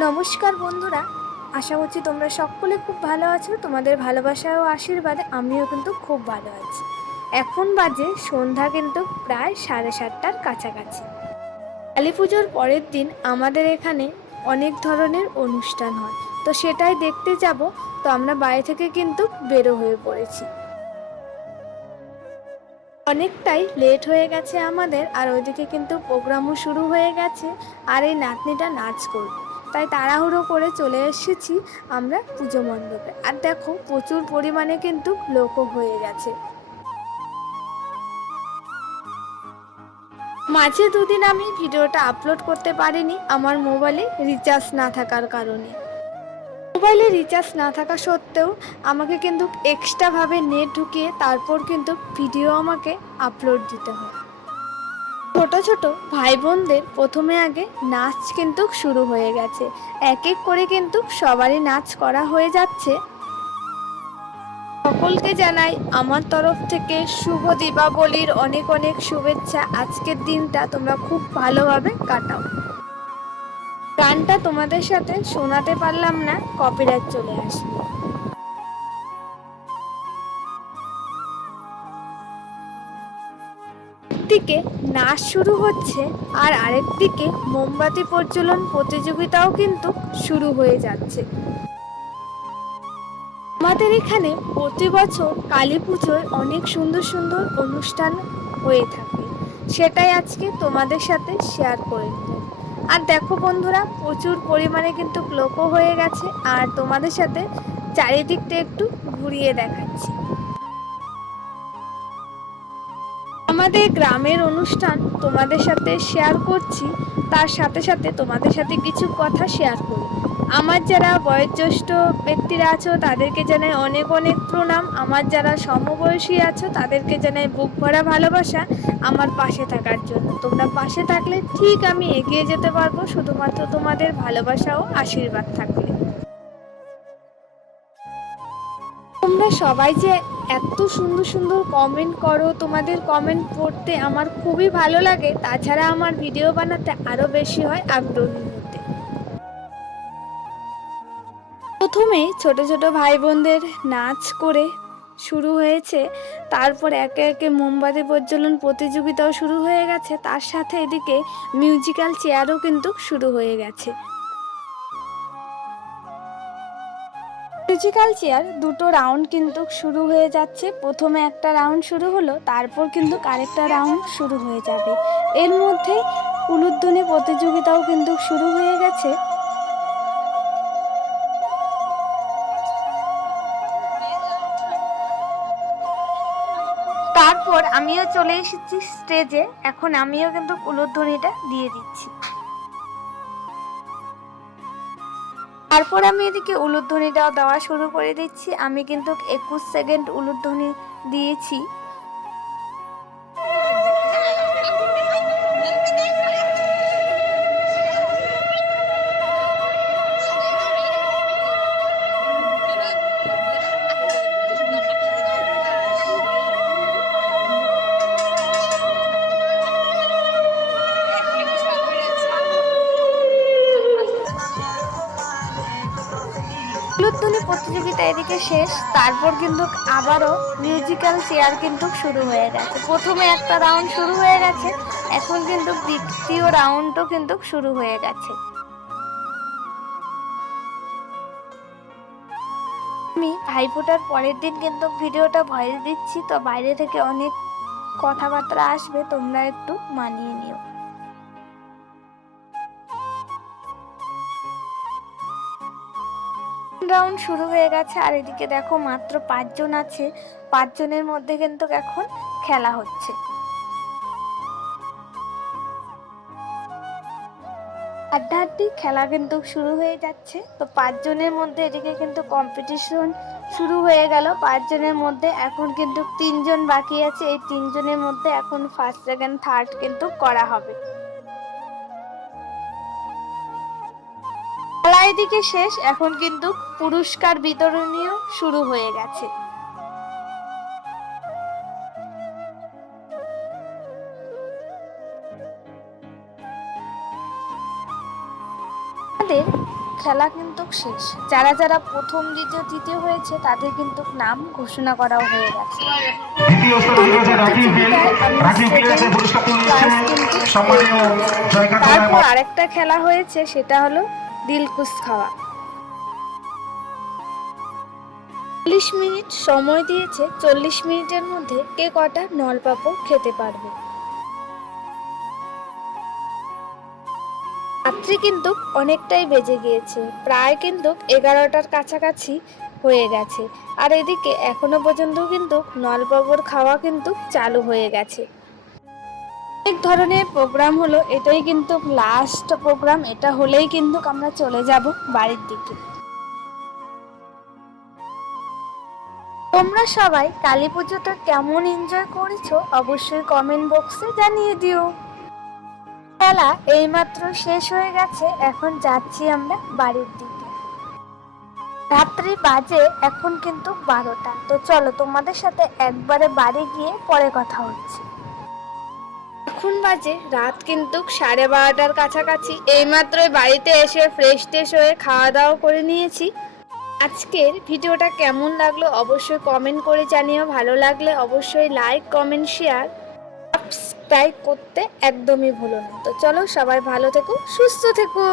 নমস্কার বন্ধুরা। আশা করছি তোমরা সকলে খুব ভালো আছো। তোমাদের ভালোবাসা ও আশীর্বাদে আমিও কিন্তু খুব ভালো আছি। এখন বাজে সন্ধ্যা কিন্তু প্রায় সাড়ে সাতটার কাছাকাছি। কালী পুজোর পরের দিন আমাদের এখানে অনেক ধরনের অনুষ্ঠান হয়। তো সেটাই দেখতে যাব। তো আমরা বাইরে থেকে কিন্তু বেরো হয়ে পড়েছি। অনেকটাই লেট হয়ে গেছে আমাদের। আর ওইদিকে কিন্তু প্রোগ্রামও শুরু হয়ে গেছে। আর এই নাতনিটা নাচ করবে। তাই তাড়াহুড়ো করে চলে এসেছি আমরা পুজো মণ্ডপে। আর দেখো, প্রচুর পরিমাণে কিন্তু লোকও হয়ে গেছে। মাঝে দুদিন আমি ভিডিওটা আপলোড করতে পারিনি, আমার মোবাইলে রিচার্জ না থাকার কারণে। মোবাইলে রিচার্জ না থাকা সত্ত্বেও আমাকে কিন্তু এক্সট্রাভাবে নেট ঢুকিয়ে তারপর কিন্তু ভিডিও আমাকে আপলোড দিতে হয়। ছোট ছোট ভাই বোনদের প্রথমে আগে নাচ কিন্তু শুরু হয়ে গেছে। এক এক করে কিন্তু সবারই নাচ করা হয়ে যাচ্ছে। সকলকে জানাই আমার তরফ থেকে শুভ দীপাবলির অনেক অনেক শুভেচ্ছা। আজকের দিনটা তোমরা খুব ভালোভাবে কাটাও। গানটা তোমাদের সাথে শোনাতে পারলাম না কপিরাইট চলে আসবে একদিকে নাচ শুরু হচ্ছে আর আরেকদিকে মোমবাতি প্রজ্বলন প্রতিযোগিতাও কিন্তু শুরু হয়ে যাচ্ছে। আমাদের এখানে প্রতি বছর কালী পুজোয় অনেক সুন্দর সুন্দর অনুষ্ঠান হয়ে থাকে। সেটাই আজকে তোমাদের সাথে শেয়ার করে আর দেখো বন্ধুরা, প্রচুর পরিমাণে কিন্তু লোকও হয়ে গেছে আর তোমাদের সাথে চারিদিকটা একটু ঘুরিয়ে দেখাচ্ছি। আমাদের গ্রামের অনুষ্ঠান তোমাদের সাথে শেয়ার করছি, তার সাথে সাথে তোমাদের সাথে কিছু কথা শেয়ার করি। আমার যারা বয়োজ্যেষ্ঠ ব্যক্তিরা আছো, তাদেরকে জানাই অনেক অনেক প্রণাম। আমার যারা সমবয়সী আছো, তাদেরকে জানাই বুক ভরা ভালোবাসা আমার পাশে থাকার জন্য। তোমরা পাশে থাকলে ঠিক আমি এগিয়ে যেতে পারব, শুধুমাত্র তোমাদের ভালোবাসা ও আশীর্বাদ থাকলে। তোমরা সবাই যে এত সুন্দর সুন্দর কমেন্ট করো, তোমাদের কমেন্ট পড়তে আমার খুবই ভালো লাগে। তাছাড়া আমার ভিডিও বানাতে আরও বেশি হয় আগ্রহী হতে। প্রথমেই ছোট ছোট ভাই বোনদের নাচ করে শুরু হয়েছে। তারপর একে একে মোমবাতি প্রজ্বলন প্রতিযোগিতাও শুরু হয়ে গেছে। তার সাথে এদিকে মিউজিক্যাল চেয়ারও কিন্তু শুরু হয়ে গেছে। মিউজিক্যাল চেয়ার, দুটো রাউন্ড কিন্তু শুরু হয়ে যাচ্ছে। প্রথমে একটা রাউন্ড শুরু হলো, তারপর কিন্তু আরেকটা রাউন্ড শুরু হয়ে যাবে। এর মধ্যে উলুধ্বনি প্রতিযোগিতাও কিন্তু শুরু হয়ে গেছে। তারপর আমিও চলে এসেছি স্টেজে। এখন আমিও কিন্তু উলুধ্বনিটা দিয়ে দিচ্ছি। তারপর আমি এদিকে উলুধ্বনিটাও দেওয়া শুরু করে দিচ্ছি। আমি কিন্তু একুশ সেকেন্ড উলুধ্বনি দিয়েছি। প্রতিযোগিতা এদিকে শেষ, তারপর কিন্তু আবারও মিউজিক্যাল চেয়ার কিন্তু শুরু হয়ে গেছে। প্রথমে একটা রাউন্ড শুরু হয়ে গেছে, এখন কিন্তু দ্বিতীয় রাউন্ডও কিন্তু শুরু হয়ে গেছে। আমি ভাইফোঁটার পরের দিন কিন্তু ভিডিওটা ভয়েস দিচ্ছি, তো বাইরে থেকে অনেক কথাবার্তা আসবে, তোমরা একটু মানিয়ে নিও। রাউন্ড শুরু হয়ে গেছে, আর এদিকে দেখো মাত্র পাঁচজন আছে। পাঁচজনের মধ্যে কিন্তু এখন খেলা হচ্ছে। আড্ডাআড্ডি খেলা কিন্তু শুরু হয়ে যাচ্ছে। তো পাঁচজনের মধ্যে এদিকে কিন্তু কম্পিটিশন শুরু হয়ে গেল। পাঁচজনের মধ্যে এখন কিন্তু তিনজন বাকি আছে। এই তিনজনের মধ্যে এখন ফার্স্ট সেকেন্ড থার্ড কিন্তু করা হবে। এদিকে শেষ এখন কিন্তু পুরস্কার বিতরণীয় শুরু হয়ে গেছে। আমাদের খেলা কিন্তু শেষ। যারা যারা প্রথম দ্বিতীয় তৃতীয় হয়েছে তাদের কিন্তু নাম ঘোষণা করাও হয়ে গেছে। তারপর আরেকটা খেলা হয়েছে সেটা হলো দিলকুশ খাওয়া। চল্লিশ মিনিট সময় দিয়েছে, চল্লিশ মিনিটের মধ্যে কে কটা নলপাপড় খেতে পারবে। রাত্রি কিন্তু অনেকটাই বেজে গিয়েছে, প্রায় কিন্তু এগারোটার কাছাকাছি হয়ে গেছে। আর এদিকে এখনও পর্যন্ত কিন্তু নলপাপড় খাওয়া কিন্তু চালু হয়ে গেছে। অনেক ধরনের প্রোগ্রাম হলো, এটাই কিন্তু লাস্ট প্রোগ্রাম এটা হলেই কিন্তু আমরা চলে যাব বাড়ির দিকে। তোমরা সবাই কালী পুজোটা কেমন এনজয় করেছ অবশ্যই কমেন্ট বক্সে জানিয়ে দিও। খেলা এইমাত্র শেষ হয়ে গেছে, এখন যাচ্ছি আমরা বাড়ির দিকে। রাত্রি বাজে, এখন কিন্তু বারোটা। তো চলো তোমাদের সাথে একবারে বাড়ি গিয়ে পরে কথা হচ্ছে। এখন বাজে, রাত কিন্তু সাড়ে বারোটার কাছাকাছি। এইমাত্রই বাড়িতে এসে ফ্রেশ ট্রেশ হয়ে খাওয়া দাওয়া করে নিয়েছি। আজকের ভিডিওটা কেমন লাগল অবশ্যই কমেন্ট করে জানিও। ভালো লাগলে অবশ্যই লাইক কমেন্ট শেয়ার সাবস্ক্রাইব করতে একদমই ভুলো না। তো চলো সবাই ভালো থেকো, সুস্থ থেকো।